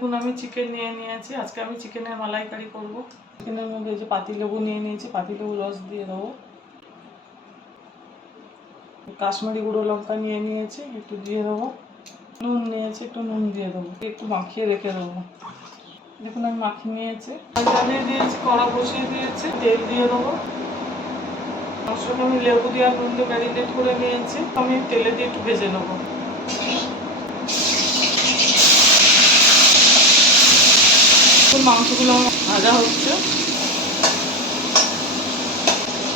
এখন আমি চিকেন নিয়ে নিয়েছি। আজকে আমি চিকেনের মালাইকারি করব। চিকেনের মধ্যে যে পাতিলেবু নিয়ে নিয়েছি, পাতিলেবু রস দিয়ে দেবো। কাশ্মীরি গুঁড়ো লঙ্কা নিয়ে নিয়েছি, একটু দিয়ে দেবো। নুন নিয়েছি, একটু নুন দিয়ে দেবো, একটু মাখিয়ে রেখে দেবো। দেখুন আমি মাখিয়ে নিয়েছি, জ্বালিয়ে দিয়েছি, কড়া বসিয়ে দিয়েছি, তেল দিয়ে দেবো। মাংসটা আমি লেবু দিয়ে আর নুন দিয়ে ম্যারিনেট করে নিয়েছি, আমি তেলে দিয়ে একটু ভেজে নেবো। মাংসগুলো ভাজা হচ্ছে।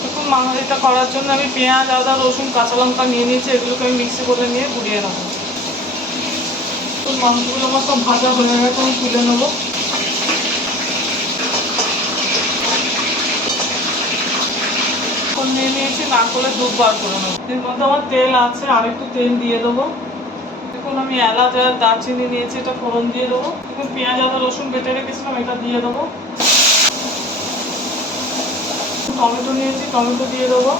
দেখুন এটা করার জন্য আমি পেঁয়াজ, আদা, রসুন, কাঁচা লঙ্কা নিয়ে নিয়েছি, এগুলোকে আমি মিক্সি করে নিয়ে গুঁড়িয়ে নেবো। মাংসগুলো আমার সব ভাজা হয়ে গেছে, আমি তুলে নেবো। নিয়ে নিয়েছি, না করে দুধ বার করে নেবো। এর মধ্যে আমার তেল আছে, আর একটু তেল দিয়ে দেবো। দেখুন আমি এলাচ আর দারচিনি নিয়েছি, এটা ফোড়ন দিয়ে দেবো। দেখুন পেঁয়াজ, আদা, রসুন বেটে রেখেছিলাম, এটা দিয়ে দেবো। টমেটো নিয়েছি, টমেটো দিয়ে দেবো।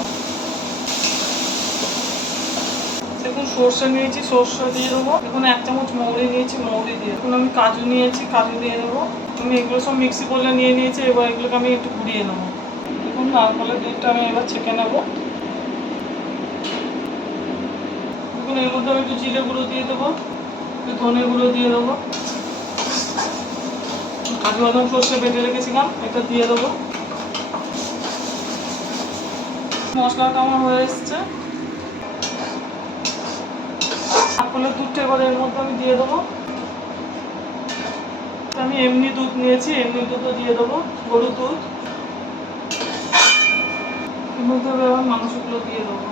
দেখুন সর্ষে নিয়েছি, সর্ষে দিয়ে দেবো। দেখুন 1 চামচ মৌরি নিয়েছি, মৌরি দিয়ে। দেখুন আমি কাজু নিয়েছি, কাজু দিয়ে দেবো। আমি এগুলো সব মিক্সি করলে নিয়ে নিয়েছি, এবার এগুলোকে আমি একটু ঘুরিয়ে নেবো। দেখুন নারকেলের দুধটা আমি এবার ছেঁকে নেবো। দেখুন এর মধ্যে আমি একটু জিরে গুঁড়ো দিয়ে দেবো, একটু ধনে গুঁড়ো দিয়ে দেবো। কাজু বাদাম সর্ষে বেটে রেখেছিলাম, এটা দিয়ে দেবো। মশলাটা আমার হয়ে এসছে। নারকেলের দুধটা এবার এর মধ্যে আমি দিয়ে দেবো। আমি এমনি দুধ নিয়েছি, এমনি দুধও দিয়ে দেবো, গরুর দুধ। এর মধ্যে এবার মাংসগুলো দিয়ে দেবো।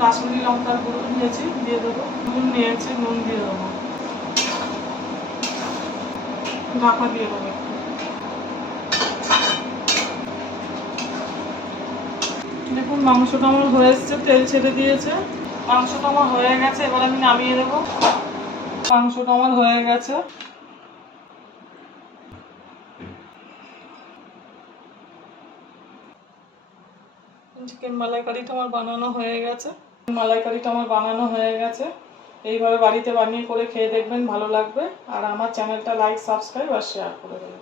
কাশ্মীরি লঙ্কার গুঁড়ো নিয়েছি, দিয়ে দেবো। নুন নিয়েছি, নুন দিয়ে দেবো। ঢাকা দিয়ে দেবো। দেখুন মাংসটা আমার হয়ে এসছে, তেল ছেড়ে দিয়েছে। মাংসটা আমার হয়ে গেছে, এবার আমি নামিয়ে দেবো। মাংসটা আমার হয়ে গেছে। চিকেন মালাইকারিটা আমার বানানো হয়ে গেছে। মালাইকারিটা আমার বানানো হয়ে গেছে। এইভাবে বাড়িতে বানিয়ে করে খেয়ে দেখবেন, ভালো লাগবে। আর আমার চ্যানেলটা লাইক, সাবস্ক্রাইব আর শেয়ার করে দেবেন।